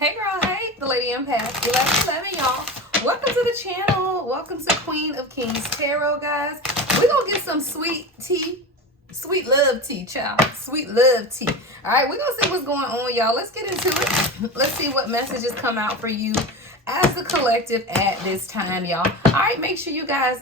Hey girl, hey, the Lady Empath, 1111, y'all. Welcome to the channel. Welcome to Queen of Kings Tarot, guys. We're going to get some sweet tea. Sweet love tea, child. Sweet love tea. All right, we're going to see what's going on, y'all. Let's get into it. Let's see what messages come out for you as the collective at this time, y'all. All right, make sure you guys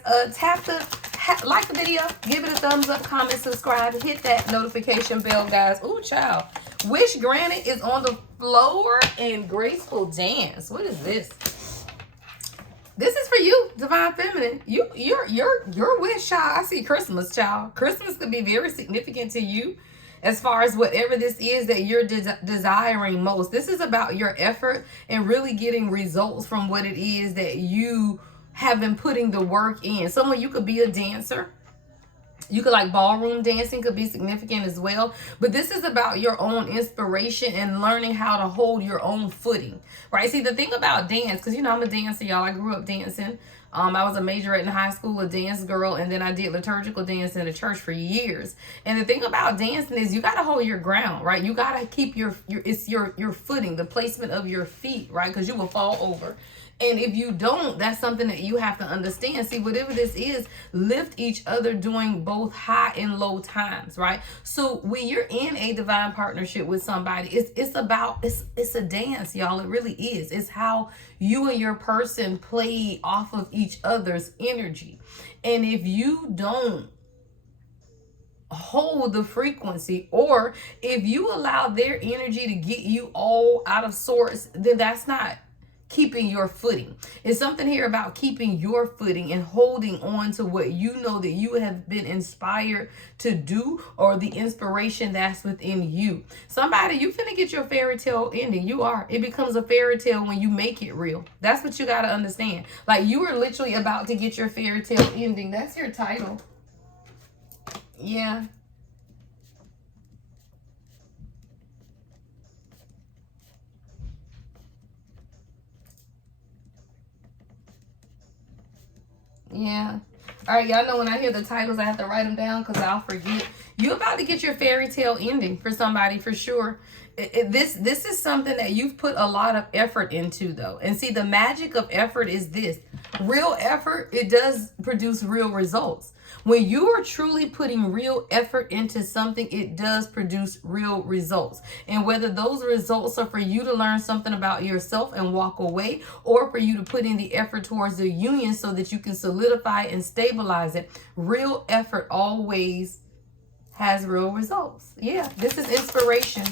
like the video, give it a thumbs up, comment, subscribe, hit that notification bell, guys. Ooh, child. Wish Granted is on the floor and graceful dance. What is this? This is for you, Divine Feminine. Your wish, child. I see Christmas, child. Christmas could be very significant to you as far as whatever this is that you're desiring most. This is about your effort and really getting results from what it is that you have been putting the work in. Someone, you could be a dancer. You could like ballroom dancing could be significant as well. But this is about your own inspiration and learning how to hold your own footing, right? See, the thing about dance, because, you know, I'm a dancer, y'all. I grew up dancing. I was a majorette in high school, a dance girl, and then I did liturgical dance in the church for years. And the thing about dancing is you got to hold your ground, right? You got to keep your footing, the placement of your feet, right? Because you will fall over. And if you don't, that's something that you have to understand. See, whatever this is, lift each other during both high and low times, right? So when you're in a divine partnership with somebody, it's a dance, y'all. It really is. It's how you and your person play off of each other's energy. And if you don't hold the frequency, or if you allow their energy to get you all out of sorts, then that's not keeping your footing. It's something here about keeping your footing and holding on to what you know that you have been inspired to do, or the inspiration that's within you. Somebody, you finna get your fairy tale ending. You are. It becomes a fairy tale when you make it real. That's what you got to understand. Like, you are literally about to get your fairy tale ending. That's your title. Yeah. Yeah. All right, y'all know when I hear the titles, I have to write them down because I'll forget. You're about to get your fairy tale ending for somebody, for sure. This is something that you've put a lot of effort into, though. And see, the magic of effort is this. Real effort, it does produce real results. When you are truly putting real effort into something, it does produce real results. And whether those results are for you to learn something about yourself and walk away, or for you to put in the effort towards the union so that you can solidify and stabilize it, real effort always has real results. Yeah, this is inspiration.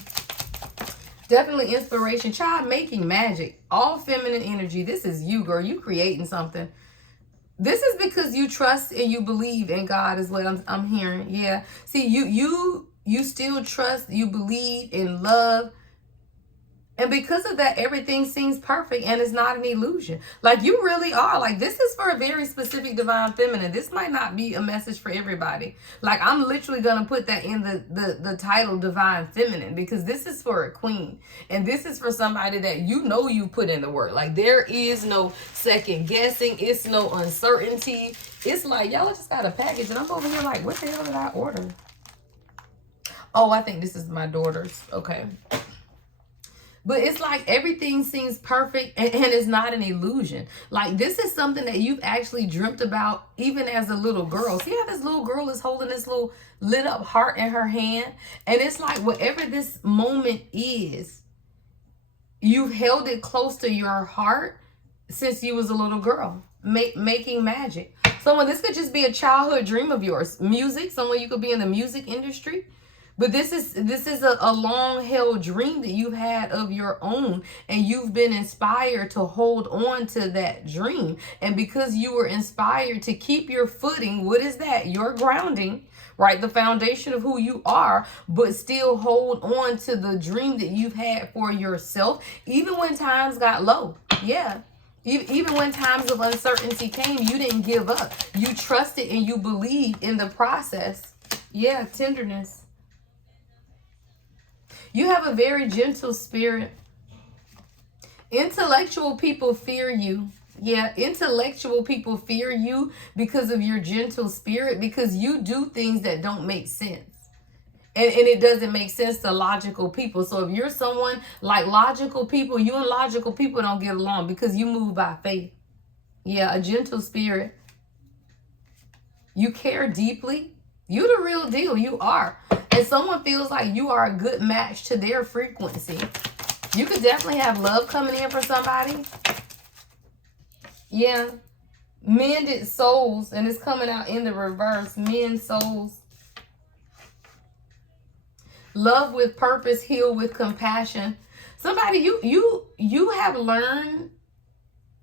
Definitely inspiration. Child, making magic. All feminine energy. This is you, girl. You creating something. This is because you trust and you believe in God is what I'm hearing. Yeah. See, you still trust, you believe in love. And because of that, everything seems perfect and it's not an illusion. Like, you really are. Like, this is for a very specific divine feminine. This might not be a message for everybody. Like, I'm literally going to put that in the title divine feminine, because this is for a queen. And this is for somebody that you know you put in the work. Like, there is no second guessing. It's no uncertainty. It's like, y'all just got a package. And I'm over here like, what the hell did I order? Oh, I think this is my daughter's. Okay. But it's like everything seems perfect and it's not an illusion. Like, this is something that you've actually dreamt about even as a little girl. See how this little girl is holding this little lit up heart in her hand? And it's like, whatever this moment is, you've held it close to your heart since you was a little girl, making magic. Someone, this could just be a childhood dream of yours. Music, someone, you could be in the music industry. But this is a long-held dream that you've had of your own, and you've been inspired to hold on to that dream. And because you were inspired to keep your footing, what is that? Your grounding, right? The foundation of who you are, but still hold on to the dream that you've had for yourself, even when times got low. Yeah. Even when times of uncertainty came, you didn't give up. You trusted and you believed in the process. Yeah, tenderness. You have a very gentle spirit. Intellectual people fear you. Yeah, intellectual people fear you because of your gentle spirit, because you do things that don't make sense. And it doesn't make sense to logical people. So if you're someone like logical people, you and logical people don't get along because you move by faith. Yeah, a gentle spirit. You care deeply. You the real deal. You are. And someone feels like you are a good match to their frequency. You could definitely have love coming in for somebody. Yeah. Mended souls. And it's coming out in the reverse. Mend souls. Love with purpose, heal with compassion. Somebody, you have learned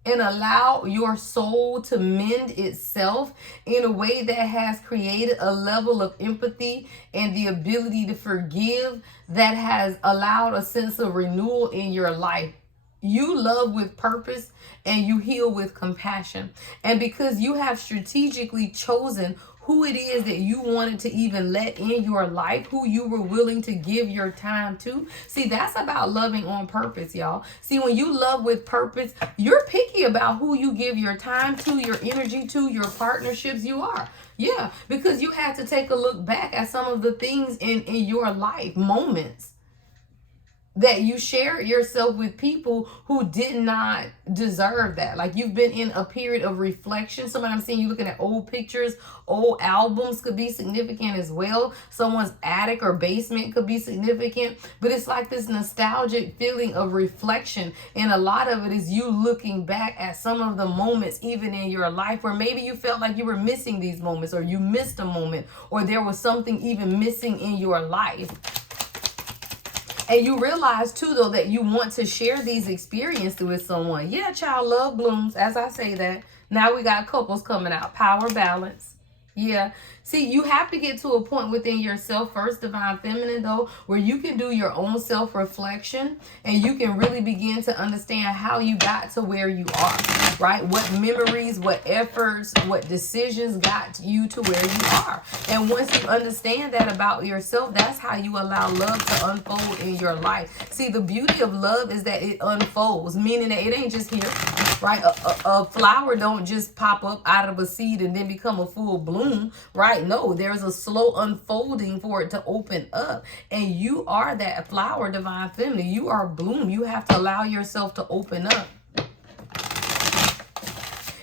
and allow your soul to mend itself in a way that has created a level of empathy and the ability to forgive that has allowed a sense of renewal in your life. You love with purpose and you heal with compassion. And because you have strategically chosen who it is that you wanted to even let in your life, who you were willing to give your time to. See, that's about loving on purpose, y'all. See, when you love with purpose, you're picky about who you give your time to, your energy to, your partnerships. You are. Yeah, because you had to take a look back at some of the things in your life, moments that you shared yourself with people who did not deserve that. Like you've been in a period of reflection. Somebody I'm seeing you looking at old pictures, old albums could be significant as well. Someone's attic or basement could be significant. But it's like this nostalgic feeling of reflection. And a lot of it is you looking back at some of the moments even in your life where maybe you felt like you were missing these moments or you missed a moment or there was something even missing in your life. And you realize too, though, that you want to share these experiences with someone. Yeah, child, love blooms. As I say that, now we got couples coming out. Power, balance. Yeah. See, you have to get to a point within yourself first, divine feminine, though, where you can do your own self-reflection and you can really begin to understand how you got to where you are, right? What memories, what efforts, what decisions got you to where you are. And once you understand that about yourself, that's how you allow love to unfold in your life. See, the beauty of love is that it unfolds, meaning that it ain't just here, right? A flower don't just pop up out of a seed and then become a full bloom, right? No, there's a slow unfolding for it to open up. And you are that flower, divine feminine. You are bloom. You have to allow yourself to open up.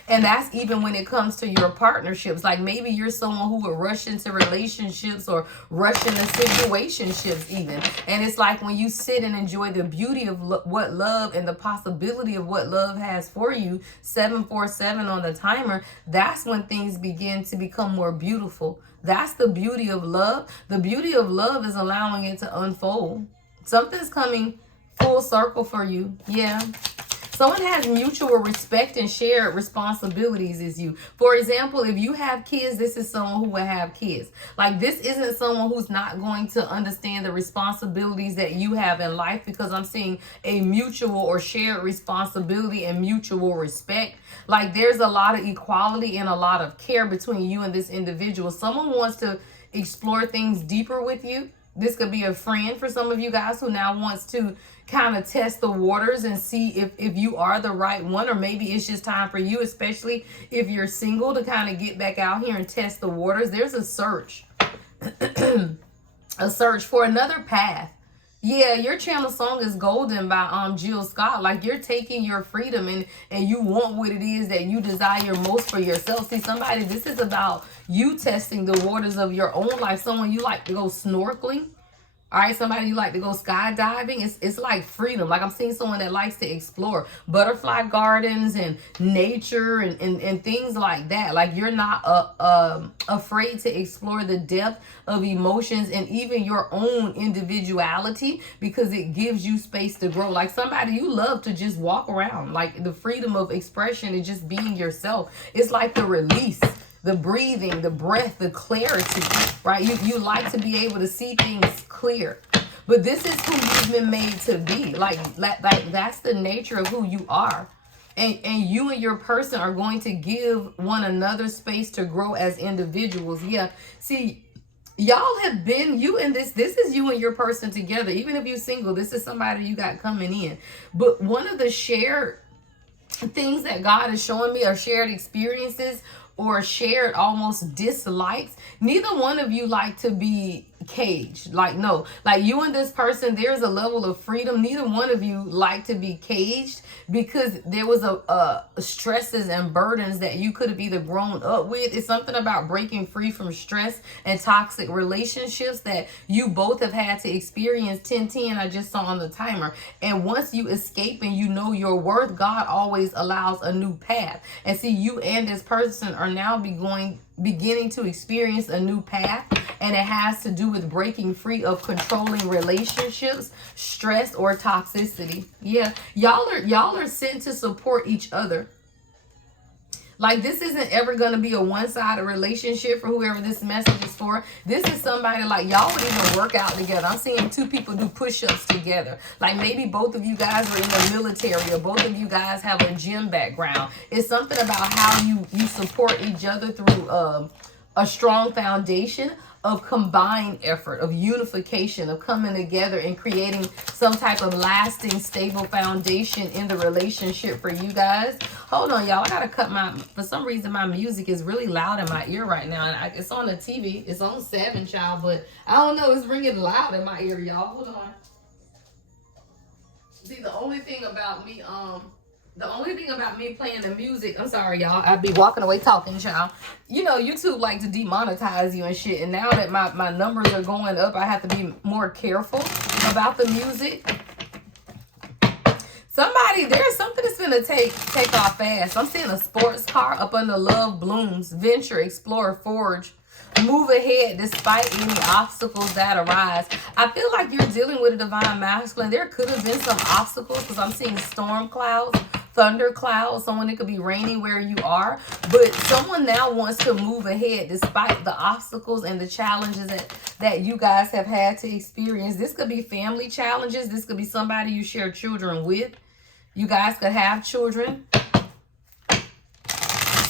And that's even when it comes to your partnerships. Like maybe you're someone who would rush into relationships or rush into situationships even. And it's like when you sit and enjoy the beauty of what love and the possibility of what love has for you, 747 on the timer, that's when things begin to become more beautiful. That's the beauty of love. The beauty of love is allowing it to unfold. Something's coming full circle for you. Yeah. Someone has mutual respect and shared responsibilities as you. For example, if you have kids, this is someone who will have kids. Like this isn't someone who's not going to understand the responsibilities that you have in life, because I'm seeing a mutual or shared responsibility and mutual respect. Like there's a lot of equality and a lot of care between you and this individual. Someone wants to explore things deeper with you. This could be a friend for some of you guys who now wants to kind of test the waters and see if you are the right one, or maybe it's just time for you, especially if you're single, to kind of get back out here and test the waters. There's a search, a search for another path. Yeah, your channel song is Golden by Jill Scott. Like you're taking your freedom and you want what it is that you desire most for yourself. See, somebody, this is about you testing the waters of your own life. Someone you like to go snorkeling. All right, somebody you like to go skydiving. It's like freedom. Like I'm seeing someone that likes to explore butterfly gardens and nature and things like that. Like you're not afraid to explore the depth of emotions and even your own individuality, because it gives you space to grow. Like somebody, you love to just walk around. Like the freedom of expression and just being yourself. It's like the release, the breathing, the breath, the clarity, right? You like to be able to see things clear. But this is who you've been made to be. Like that's the nature of who you are. And you and your person are going to give one another space to grow as individuals. Yeah. See, y'all have been, you and this is you and your person together. Even if you're single, this is somebody you got coming in. But one of the shared things that God is showing me are shared experiences or shared almost dislikes. Neither one of you like to be caged. Like, no, like you and this person, there's a level of freedom. Neither one of you like to be caged, because there was a stresses and burdens that you could have either grown up with. It's something about breaking free from stress and toxic relationships that you both have had to experience. 1010 I just saw on the timer. And once you escape and you know your worth, God always allows a new path. And see, you and this person are now beginning to experience a new path, and it has to do with breaking free of controlling relationships, stress, or toxicity. Yeah, y'all are sent to support each other. Like, this isn't ever going to be a one-sided relationship for whoever this message is for. This is somebody, like, y'all would even work out together. I'm seeing two people do push-ups together. Like, maybe both of you guys are in the military, or both of you guys have a gym background. It's something about how you support each other through a strong foundation of combined effort, of unification, of coming together and creating some type of lasting, stable foundation in the relationship for you guys. Hold on, y'all. I gotta cut for some reason, my music is really loud in my ear right now. And it's on the TV. It's on 7, child, but I don't know. It's ringing loud in my ear, y'all. Hold on. See, the only thing about me playing the music, I'm sorry, y'all, I'd be walking away talking, child. You know, YouTube like to demonetize you and shit. And now that my numbers are going up, I have to be more careful about the music. There's something that's gonna take off fast. I'm seeing a sports car up under love blooms, venture, explore, forge, move ahead despite any obstacles that arise. I feel like you're dealing with a divine masculine. There could have been some obstacles, because I'm seeing storm clouds, thunder clouds. Someone, it could be raining where you are, but someone now wants to move ahead despite the obstacles and the challenges that you guys have had to experience. This could be family challenges. This could be somebody you share children with. You guys could have children.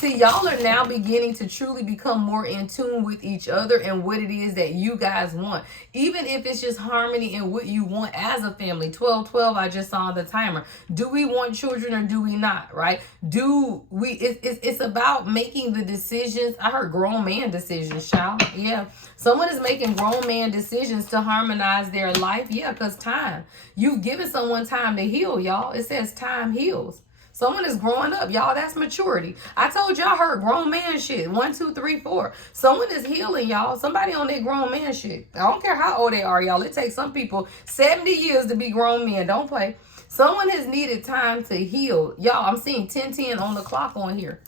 See, y'all are now beginning to truly become more in tune with each other and what it is that you guys want. Even if it's just harmony in what you want as a family. 12-12, I just saw the timer. Do we want children or do we not, right? It's about making the decisions. I heard grown man decisions, child. Yeah. Someone is making grown man decisions to harmonize their life. Yeah, because time. You've given someone time to heal, y'all. It says time heals. Someone is growing up, y'all. That's maturity. I told y'all, I heard grown man shit. 1, 2, 3, 4. Someone is healing, y'all. Somebody on that grown man shit. I don't care how old they are, y'all. It takes some people 70 years to be grown men. Don't play. Someone has needed time to heal. Y'all, I'm seeing 10-10 on the clock on here.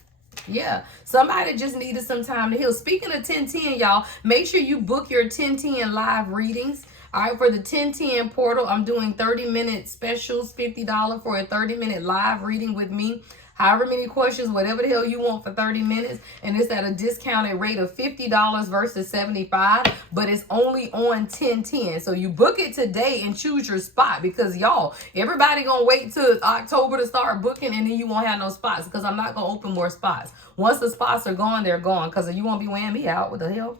Yeah, somebody just needed some time to heal. Speaking of 10-10, y'all, make sure you book your 10-10 live readings. All right, for the 1010 portal, I'm doing 30-minute specials, $50 for a 30-minute live reading with me. However many questions, whatever the hell you want for 30 minutes. And it's at a discounted rate of $50 versus $75, but it's only on 1010. So you book it today and choose your spot, because y'all, everybody gonna wait till October to start booking, and then you won't have no spots, because I'm not gonna open more spots. Once the spots are gone, they're gone, because you won't be weighing me out. What the hell?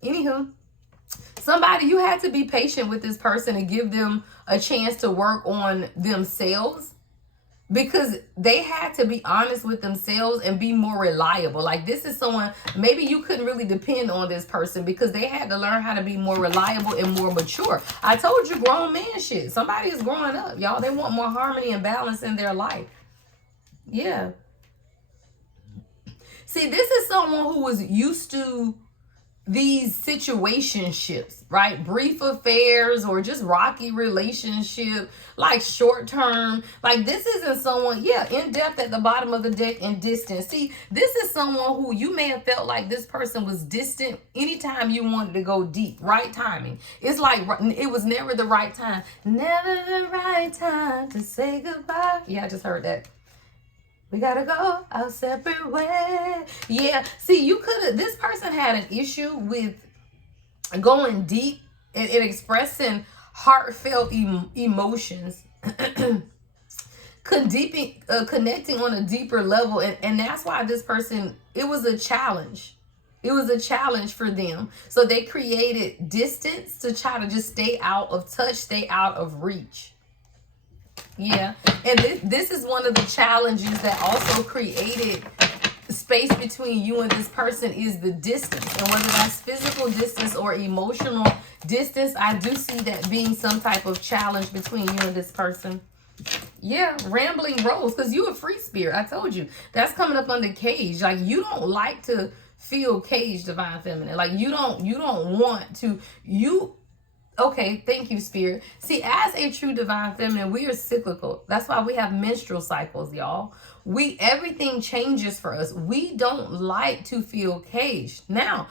Anywho. Somebody, you had to be patient with this person and give them a chance to work on themselves, because they had to be honest with themselves and be more reliable. Like, this is someone, maybe you couldn't really depend on this person because they had to learn how to be more reliable and more mature. I told you, grown man shit. Somebody is growing up, y'all. They want more harmony and balance in their life. Yeah. See, this is someone who was used to these situationships, right? Brief affairs or just rocky relationship, like short term. Like, this isn't someone, yeah, in depth at the bottom of the deck and distant. See, this is someone who you may have felt like this person was distant anytime you wanted to go deep. Right timing. It's like it was never the right time. Never the right time to say goodbye. Yeah, I just heard that. We gotta go our separate ways. Yeah. See, this person had an issue with going deep and expressing heartfelt emotions. Connecting on a deeper level. And that's why this person, it was a challenge. It was a challenge for them. So they created distance to try to just stay out of touch, stay out of reach. Yeah, and this is one of the challenges that also created space between you and this person, is the distance. And whether that's physical distance or emotional Distance, I do see that being some type of challenge between you and this person. Yeah, rambling rose, because you a free spirit. I told you. That's coming up under cage. Like, you don't like to feel caged, divine feminine. Like, you don't want to. Okay, thank you, spirit. See, as a true divine feminine, we are cyclical. That's why we have menstrual cycles, y'all. Everything changes for us. We don't like to feel caged. Now,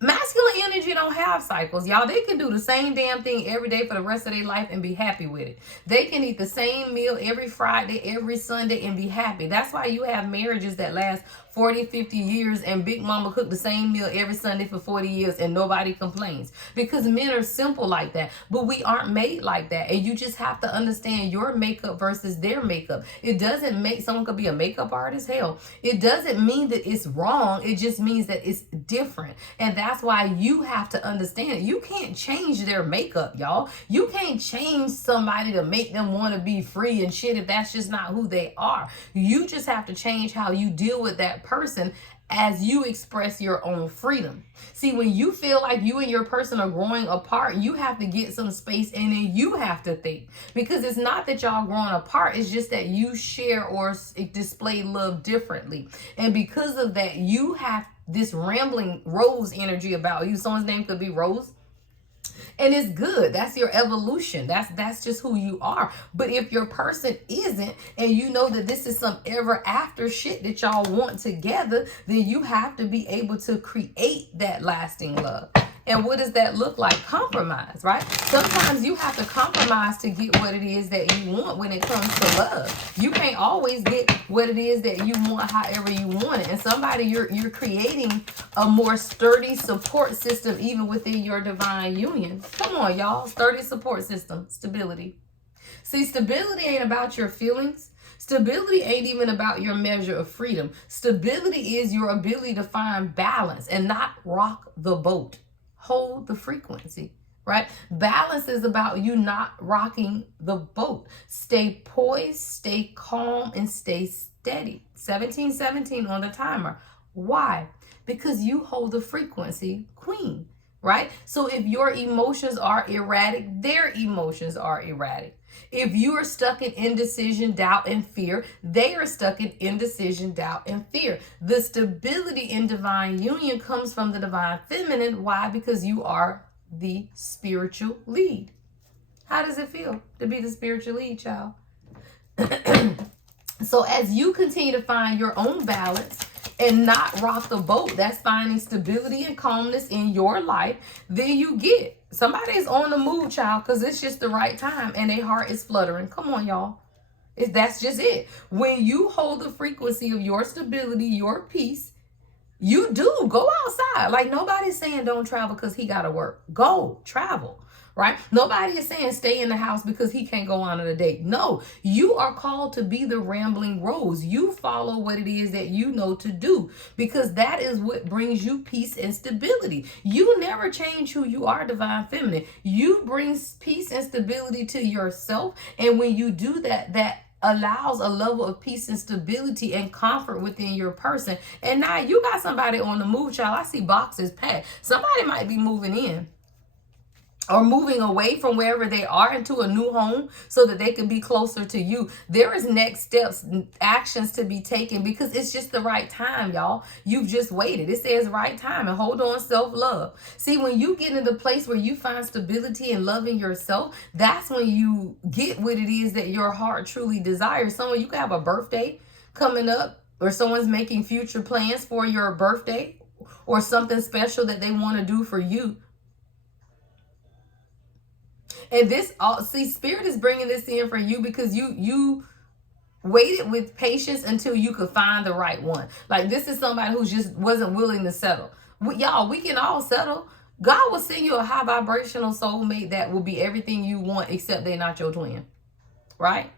masculine energy don't have cycles, y'all. They can do the same damn thing every day for the rest of their life and be happy with it. They can eat the same meal every Friday, every Sunday, and be happy. That's why you have marriages that last 40, 50 years and Big Mama cook the same meal every Sunday for 40 years and nobody complains. Because men are simple like that. But we aren't made like that. And you just have to understand your makeup versus their makeup. It doesn't make someone could be a makeup artist. Hell, it doesn't mean that it's wrong. It just means that it's different. And that's why you have to understand it. You can't change their makeup, y'all. You can't change somebody to make them want to be free and shit if that's just not who they are. You just have to change how you deal with that person as you express your own freedom. See, when you feel like you and your person are growing apart, you have to get some space and then you have to think. Because it's not that y'all growing apart, it's just that you share or display love differently. And because of that, you have this rambling Rose energy about you. Someone's name could be Rose. And it's good. That's your evolution. That's just who you are. But if your person isn't, and you know that this is some ever after shit that y'all want together, then you have to be able to create that lasting love. And what does that look like? Compromise, right? Sometimes you have to compromise to get what it is that you want when it comes to love. You can't always get what it is that you want however you want it. And somebody, you're creating a more sturdy support system even within your divine union. Come on, y'all. Sturdy support system. Stability. See, stability ain't about your feelings. Stability ain't even about your measure of freedom. Stability is your ability to find balance and not rock the boat. Hold the frequency, right? Balance is about you not rocking the boat. Stay poised, stay calm, and stay steady. 1717 on the timer. Why? Because you hold the frequency, queen, right? So if your emotions are erratic, their emotions are erratic. If you are stuck in indecision, doubt, and fear, they are stuck in indecision, doubt, and fear. The stability in divine union comes from the divine feminine. Why? Because you are the spiritual lead. How does it feel to be the spiritual lead, child? So as you continue to find your own balance and not rock the boat, that's finding stability and calmness in your life, then you get somebody's on the move, child, because it's just the right time and their heart is fluttering. Come on, y'all. That's just it. When you hold the frequency of your stability, your peace, you do go outside. Like, nobody's saying don't travel because he got to work. Go travel. Right? Nobody is saying stay in the house because he can't go on a date. No, you are called to be the rambling Rose. You follow what it is that you know to do, because that is what brings you peace and stability. You never change who you are, divine feminine. You bring peace and stability to yourself. And when you do that, that allows a level of peace and stability and comfort within your person. And now you got somebody on the move, child. I see boxes packed. Somebody might be moving in or moving away from wherever they are into a new home so that they can be closer to you. There is next steps, actions to be taken, because it's just the right time, y'all. You've just waited. It says right time, and hold on, self-love. See, when you get in the place where you find stability and loving yourself, that's when you get what it is that your heart truly desires. Someone, you can have a birthday coming up, or someone's making future plans for your birthday, or something special that they want to do for you. And this, see, Spirit is bringing this in for you because you waited with patience until you could find the right one. Like, this is somebody who just wasn't willing to settle. Y'all, we can all settle. God will send you a high vibrational soulmate that will be everything you want, except they're not your twin, right?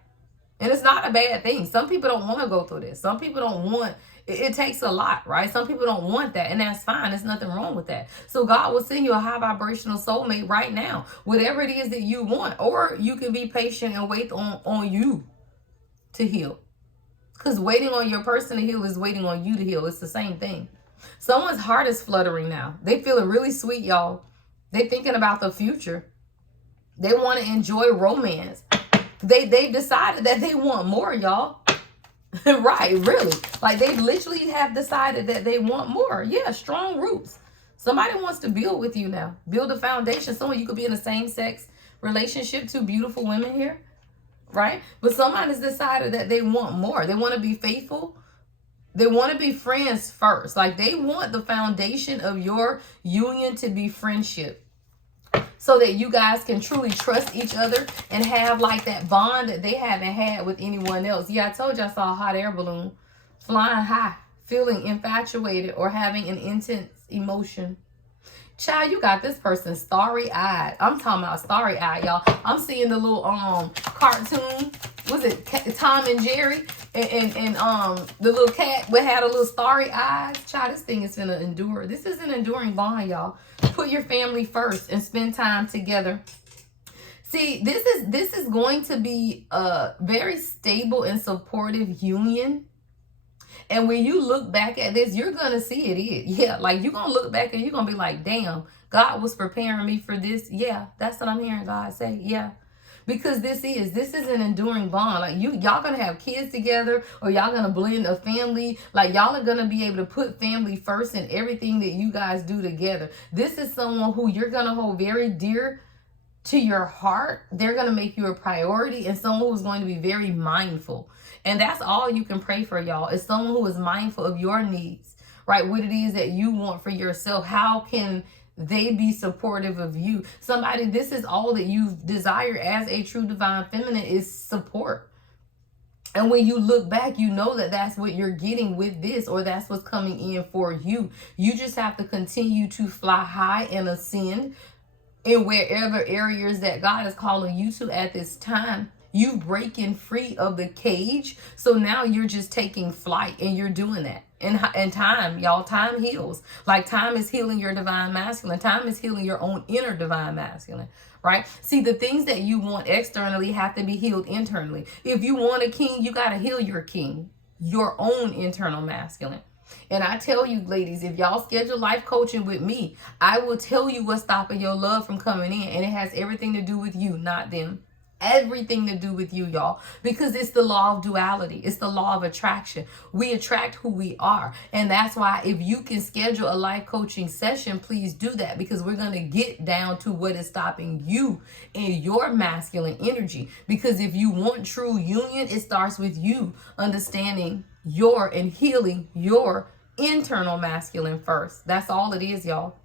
And it's not a bad thing. Some people don't want to go through this. Some people don't want, it takes a lot, right? Some people don't want that, and that's fine. There's nothing wrong with that. So God will send you a high vibrational soulmate right now, whatever it is that you want. Or you can be patient and wait on you to heal. Because waiting on your person to heal is waiting on you to heal. It's the same thing. Someone's heart is fluttering now. They feeling really sweet, y'all. They're thinking about the future. They want to enjoy romance. They've decided that they want more, y'all. Right, really. Like they literally have decided that they want more. Yeah, strong roots. Somebody wants to build with you now. Build a foundation. Someone you could be in a same-sex relationship. Two beautiful women here. Right? But someone has decided that they want more. They want to be faithful. They want to be friends first. Like they want the foundation of your union to be friendship, so that you guys can truly trust each other and have like that bond that they haven't had with anyone else. Yeah, I told you I saw a hot air balloon flying high, feeling infatuated or having an intense emotion. Child, you got this person starry-eyed. I'm talking about starry-eyed, y'all. I'm seeing the little cartoon. Was it Tom and Jerry? And the little cat would have a little starry eyes. Child, this thing is gonna endure. This is an enduring bond, y'all. Put your family first and spend time together. See, this is going to be a very stable and supportive union. And when you look back at this, you're going to see it is. Yeah, like you're going to look back and you're going to be like, damn, God was preparing me for this. Yeah, that's what I'm hearing God say. Yeah. Because this is an enduring bond. Like y'all going to have kids together, or y'all going to blend a family. Like y'all are going to be able to put family first in everything that you guys do together. This is someone who you're going to hold very dear to your heart. They're going to make you a priority, and someone who's going to be very mindful. And that's all you can pray for, y'all, is someone who is mindful of your needs, right? What it is that you want for yourself. How can they be supportive of you? Somebody, this is all that you desire as a true divine feminine, is support. And when you look back, you know that that's what you're getting with this, or that's what's coming in for you. You just have to continue to fly high and ascend in wherever areas that God is calling you to at this time. You breaking free of the cage. So now you're just taking flight, and you're doing that. And time, y'all, time heals. Like time is healing your divine masculine. Time is healing your own inner divine masculine, right? See, the things that you want externally have to be healed internally. If you want a king, you got to heal your king, your own internal masculine. And I tell you, ladies, if y'all schedule life coaching with me, I will tell you what's stopping your love from coming in. And it has everything to do with you, not them. Everything to do with you, y'all, because it's the law of duality. It's the law of attraction. We attract who we are. And that's why if you can schedule a life coaching session, please do that, because we're going to get down to what is stopping you in your masculine energy. Because if you want true union, it starts with you understanding your and healing your internal masculine first. That's all it is, y'all.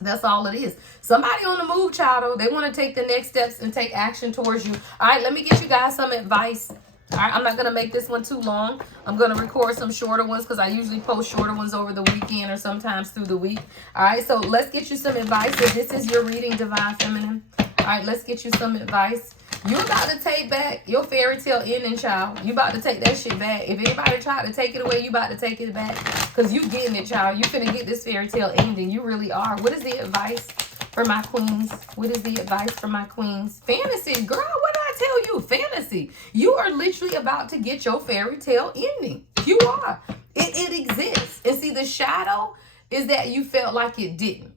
That's all it is. Somebody on the move, child. They want to take the next steps and take action towards you. All right, let me get you guys some advice. All right, I'm not going to make this one too long. I'm going to record some shorter ones, because I usually post shorter ones over the weekend or sometimes through the week. All right, so let's get you some advice. If this is your reading, Divine Feminine. All right, let's get you some advice. You're about to take back your fairy tale ending, child. You about to take that shit back. If anybody tried to take it away, you about to take it back. Because you getting it, child. You finna get this fairy tale ending. You really are. What is the advice for my queens? What is the advice for my queens? Fantasy. Girl, what did I tell you? Fantasy. You are literally about to get your fairy tale ending. You are. It exists. And see, the shadow is that you felt like it didn't.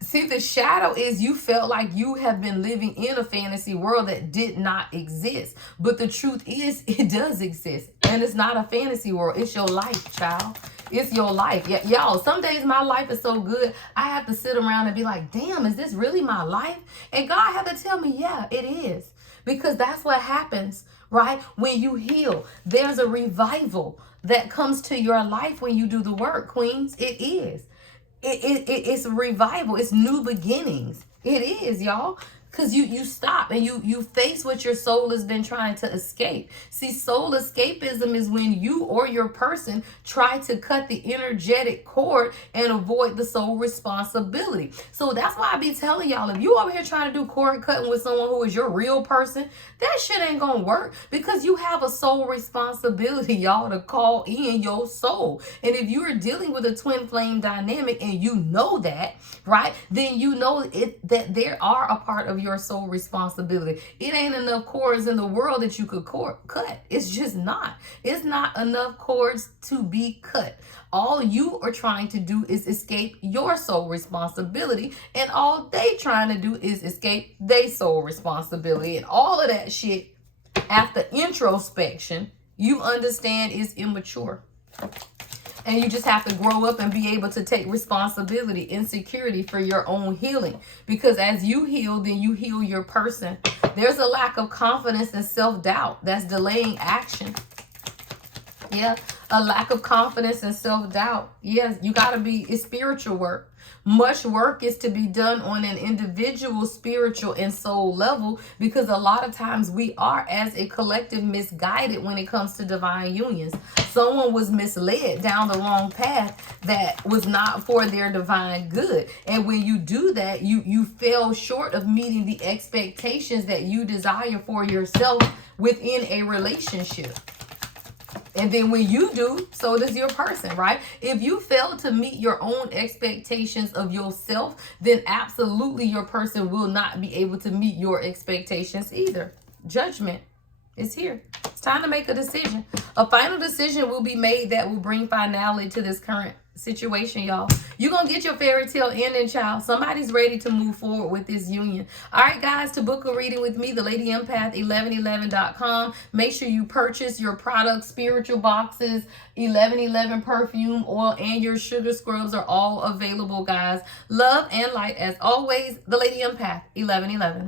See, the shadow is you felt like you have been living in a fantasy world that did not exist. But the truth is, it does exist. And it's not a fantasy world. It's your life, child. It's your life. Y'all, some days my life is so good, I have to sit around and be like, damn, is this really my life? And God had to tell me, yeah, it is. Because that's what happens, right? When you heal, there's a revival that comes to your life when you do the work, queens. It is. It's a revival. It's new beginnings. It is, y'all. Because you stop and you face what your soul has been trying to escape. See, soul escapism is when you or your person try to cut the energetic cord and avoid the soul responsibility. So that's why I be telling y'all, if you over here trying to do cord cutting with someone who is your real person, that shit ain't gonna work, because you have a soul responsibility, y'all, to call in your soul. And if you are dealing with a twin flame dynamic and you know that, right, then you know that there are a part of of your soul responsibility. It ain't enough cords in the world that you could cut. It's just not. It's not enough cords to be cut. All you are trying to do is escape your soul responsibility, and all they trying to do is escape their soul responsibility. And all of that shit, after introspection, you understand is immature. And you just have to grow up and be able to take responsibility and security for your own healing. Because as you heal, then you heal your person. There's a lack of confidence and self-doubt that's delaying action. Yeah, a lack of confidence and self-doubt. Yes, you got to be, it's spiritual work. Much work is to be done on an individual spiritual and soul level, because a lot of times we are, as a collective, misguided when it comes to divine unions. Someone was misled down the wrong path that was not for their divine good. And when you do that, you fell short of meeting the expectations that you desire for yourself within a relationship. And then when you do, so does your person, right? If you fail to meet your own expectations of yourself, then absolutely your person will not be able to meet your expectations either. Judgment is here. It's time to make a decision. A final decision will be made that will bring finality to this current situation, y'all. You're going to get your fairy tale ending, child. Somebody's ready to move forward with this union. All right, guys, to book a reading with me, the Lady Empath 1111.com. Make sure you purchase your products, spiritual boxes, 1111 perfume oil, and your sugar scrubs are all available, guys. Love and light as always, the Lady Empath 1111.